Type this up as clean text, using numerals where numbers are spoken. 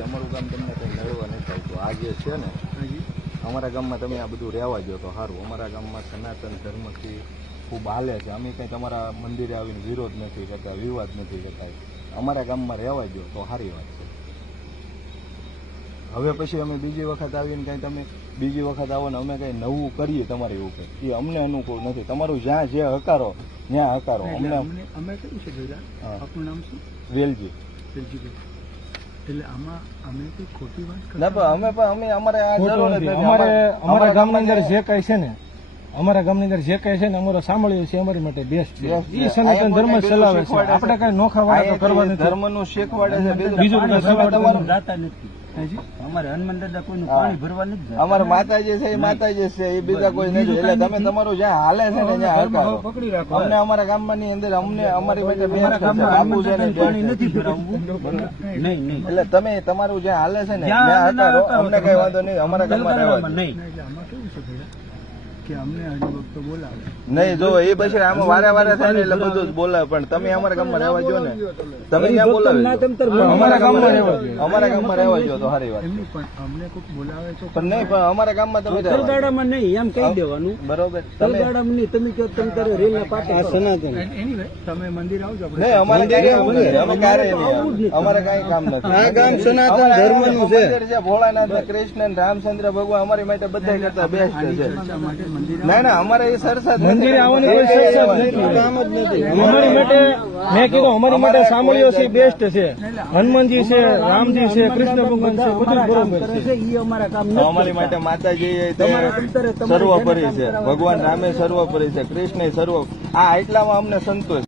એ અમારું ગામ તમને કંઈ નડવા નથી આવતું. આ જે છે ને અમારા ગામમાં તમે આ બધું રહેવા દો તો સારું. અમારા ગામમાં સનાતન ધર્મથી ખૂબ હાલે છે. અમે કંઈ તમારા મંદિરે આવીને વિરોધ નથી કરતા, વિવાદ નથી કરતા. અમારા ગામમાં રહેવા દો તો સારી વાત છે. હવે પછી અમે બીજી વખત આવીને કંઈ તમે બીજી વખત આવો ને અમે કંઈ નવું કરીએ તમારી ઉપર, એ અમને અનુકૂળ નથી. તમારું જ્યાં જે હકારો ત્યાં હકારો. અમને અમે કયું છે આપનું નામ શું? વેલજી. એટલે આમાં અમે કોઈ ખોટી વાત ના પણ અમે અમારે આ જરૂર નથી. અમારા ગામની અંદર જે કઈ છે ને, અમારા ગામની અંદર જે કઈ છે ને અમારો સાંભળ્યું છે અમારી માટે બેસ્ટ છે. એ સનાતન ધર્મ ચલાવે છે. આપણે કઈ નોખા વાળા તો કરવા નથી. ધર્મ નું શીખવાડે છે. બીજું તમારું જાતા નથી. અમારે હનુમાન દાદા કોઈનું પાણી ભરવા નથી. અમારા માતાજી છે એ માતાજી છે, એ બીજા કોઈ નથી. એટલે તમે તમારું જ્યાં હાલે છે ને ત્યાં હકારો. પકડી રાખો. અમને અમારા ગામમાં ની અંદર અમને અમારી માટે બેસ્ટ છે. બાપુ છે ને પાણી નથી ભરાવવું. નહીં નહીં. એટલે તમે તમારું જ્યાં હાલે છે ને ત્યાં હકારો. અમને કઈ વાંધો નહીં. અમારા ગામમાં રહેવા દો. નહીં. એટલે આમાં કેવું છે ભૈયા કે અમને હજુ વખત બોલાવે નહીં જો એ પછી આમાં વારે વારે થાય ને એટલે બધું જ બોલાવે. પણ તમે અમારા ગામમાં રહેવા જો ને, તમે ત્યાં બોલાવે અમારા ગામમાં રહેવા દો. અમારા ગામમાં રહેવા જો તો સારી વાત. એમની પણ અમને કોઈક બોલાવે તો પણ નહીં, પણ અમારા ગામમાં તમે રહેવા દો. તલગાડામાં નહીં એમ કહી દેવાનું. બરોબર. તલગાડામાં નહીં. તમે કહો તમે તારે રેલના પાટા સનાતન. એનીવે તમે મંદિર આવજો. નહીં અમારે ક્યારે આવું નથી. અમે ક્યારે નહીં. અમારે કઈ કામ નથી. આ ગામ સનાતન ધર્મનું છે. ભોળાનાથ, કૃષ્ણ, રામચંદ્ર ભગવાન અમારી માટે બધા કરતા બેસ્ટ છે. ના ના અમારે એ સરસાદ મંદિરે આવવાની કોઈ સરસાદ નથી. કામ જ નથી. અમારી માટે મેં કીધું અમારી માટે સાંભળ્યો છે બેસ્ટ છે. હનુમાનજી છે, રામજી છે, કૃષ્ણ ભગવાન છે, બધું બરોબર છે. એ અમારા કામ અમારી માટે માતાજી સર્વોપરી છે. ભગવાન રામે સર્વોપરી છે, કૃષ્ણ સર્વ. આ એટલામાં અમને સંતોષ.